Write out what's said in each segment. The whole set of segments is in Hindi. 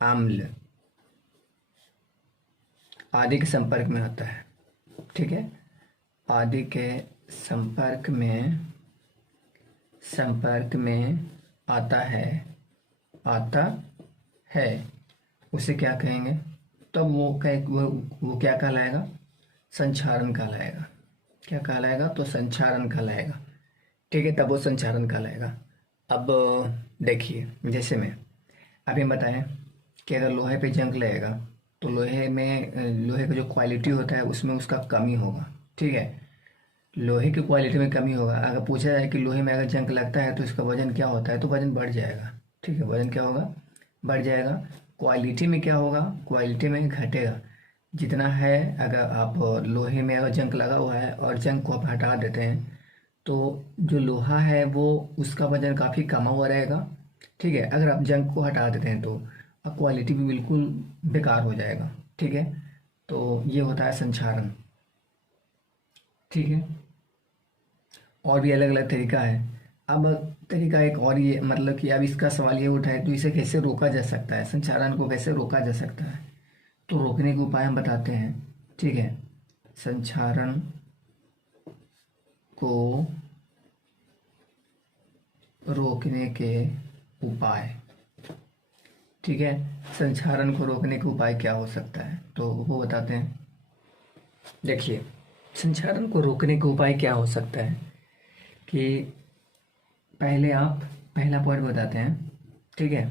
अम्ल आदि के संपर्क में आता है। ठीक है, आदि के संपर्क में आता है उसे क्या कहेंगे? तब वो क्या कहलाएगा? संक्षारण कहलाएगा। क्या कहलाएगा? तो संक्षारण कहलाएगा। ठीक है, तब वो संक्षारण कहलाएगा। अब देखिए, जैसे मैं अभी बताएं कि अगर लोहे पे जंग लगेगा तो लोहे का जो क्वालिटी होता है उसमें उसका कमी होगा। ठीक है, लोहे की क्वालिटी में कमी होगा। अगर पूछा जाए कि लोहे में अगर जंग लगता है तो इसका वजन क्या होता है, तो वजन बढ़ जाएगा। ठीक है, वजन क्या होगा? बढ़ जाएगा। क्वालिटी में क्या होगा? क्वालिटी में घटेगा। जितना है, अगर आप लोहे में अगर जंग लगा हुआ है और जंग को आप हटा देते हैं तो जो लोहा है वो उसका वजन काफ़ी कमा हुआ रहेगा। ठीक है, अगर आप जंग को हटा देते हैं तो क्वालिटी भी बिल्कुल बेकार हो जाएगा। ठीक है, तो ये होता है संक्षारण। ठीक है, और भी अलग अलग तरीका है। अब तरीका एक और, ये मतलब कि अब इसका सवाल ये उठा है तो इसे कैसे रोका जा सकता है, संक्षारण को कैसे रोका जा सकता है? तो रोकने के उपाय हम बताते हैं। ठीक है, संक्षारण को रोकने के उपाय। ठीक है, संक्षारण को रोकने के उपाय क्या हो सकता है, तो वो बताते हैं। देखिए, संक्षारण को रोकने के उपाय क्या हो सकता है कि पहला पॉइंट बताते हैं। ठीक है,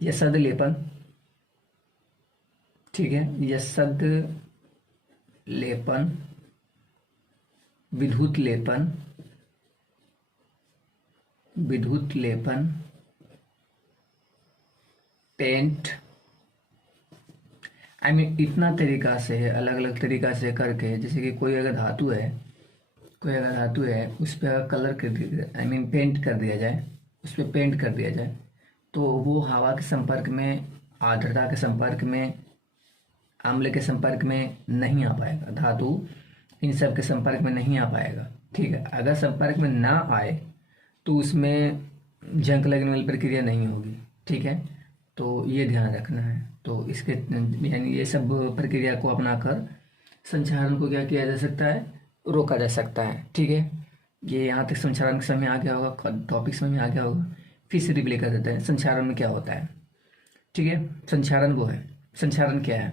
यशद लेपन। ठीक है, यशद लेपन, विद्युत लेपन, पेंट, इतना तरीका से, अलग अलग तरीका से करके, जैसे कि कोई अगर धातु है उस पर कलर कर दिया, पेंट कर दिया जाए, उस पर पेंट कर दिया जाए तो वो हवा के संपर्क में, आर्द्रता के संपर्क में, अम्ल के संपर्क में नहीं आ पाएगा। धातु इन सब के संपर्क में नहीं आ पाएगा। ठीक है, अगर संपर्क में ना आए तो उसमें जंग लगने वाली प्रक्रिया नहीं होगी। ठीक है, तो ये ध्यान रखना है। तो इसके यानी ये सब प्रक्रिया को अपनाकर संक्षारण को क्या किया जा सकता है? रोका जा सकता है। ठीक है, ये यहाँ तक संक्षारण का समय आ गया होगा, टॉपिक समझ में आ गया होगा। फिर से रिप्ले कर देते हैं, संक्षारण में क्या होता है। ठीक है, संक्षारण क्या है?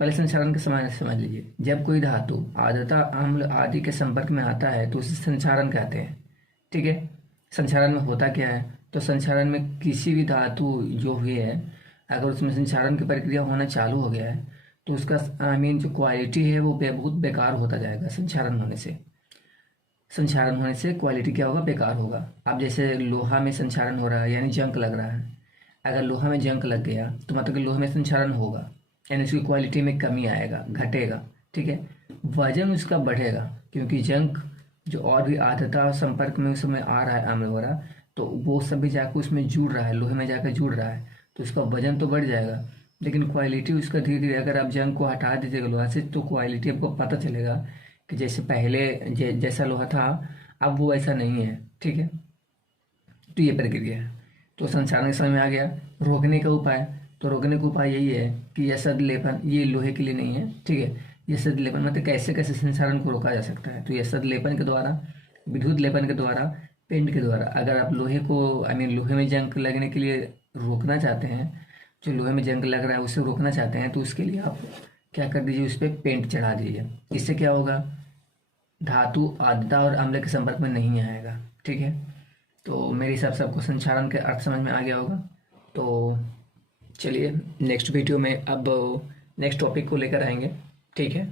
पहले संक्षारण का समझ लीजिए। जब कोई धातु आर्द्रता, अम्ल आदि के संपर्क में आता है तो उसे संक्षारण कहते हैं। ठीक है, संक्षारण में होता क्या है? तो संक्षारण में किसी भी धातु जो हुई है, अगर उसमें संक्षारण की प्रक्रिया होना चालू हो गया है तो उसका जो क्वालिटी है वो बहुत बेकार होता जाएगा। संक्षारण होने से क्वालिटी क्या होगा? बेकार होगा। अब जैसे लोहा में संक्षारण हो रहा है यानी जंग लग रहा है, अगर लोहा में जंग लग गया तो मतलब कि लोहे में संक्षारण होगा यानी उसकी क्वालिटी में कमी आएगा, घटेगा। ठीक है, वजन उसका बढ़ेगा क्योंकि जंग जो और भी आर्द्रता और संपर्क में उसमें आ रहा है, अम्ल वगैरह, तो वो सब भी जाकर उसमें जुड़ रहा है, लोहे में जाकर जुड़ रहा है, तो उसका वजन तो बढ़ जाएगा लेकिन क्वालिटी उसका धीरे धीरे, अगर आप जंग को हटा दीजिएगा लोहा से तो क्वालिटी आपको पता चलेगा कि जैसे पहले जैसा लोहा था अब वो ऐसा नहीं है। ठीक है, तो ये प्रक्रिया है। तो संक्षारण के समय में आ गया। रोकने का उपाय, तो रोकने का उपाय यही है कि यशद लेपन, ये लोहे के लिए नहीं है। ठीक है, यशद लेपन मतलब कैसे कैसे संक्षारण को रोका जा सकता है, तो यशद लेपन के द्वारा, विद्युत लेपन के द्वारा, पेंट के द्वारा। अगर आप लोहे को लोहे में जंग लगने के लिए रोकना चाहते हैं, जो लोहे में जंग लग रहा है उसे रोकना चाहते हैं, तो उसके लिए आप क्या कर दीजिए, उस पर पेंट चढ़ा दीजिए। इससे क्या होगा? धातु आर्द्रता और अम्ल के संपर्क में नहीं आएगा। ठीक है, तो मेरे हिसाब से आपको संक्षारण के अर्थ समझ में आ गया होगा। तो चलिए नेक्स्ट वीडियो में अब नेक्स्ट टॉपिक को लेकर आएंगे। ठीक है,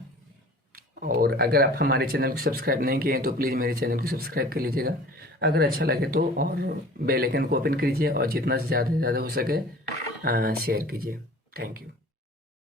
और अगर आप हमारे चैनल को सब्सक्राइब नहीं किए हैं तो प्लीज़ मेरे चैनल को सब्सक्राइब कर लीजिएगा। अगर अच्छा लगे तो और बेल आइकन को ओपन कीजिए और जितना से ज़्यादा हो सके शेयर कीजिए। Thank you.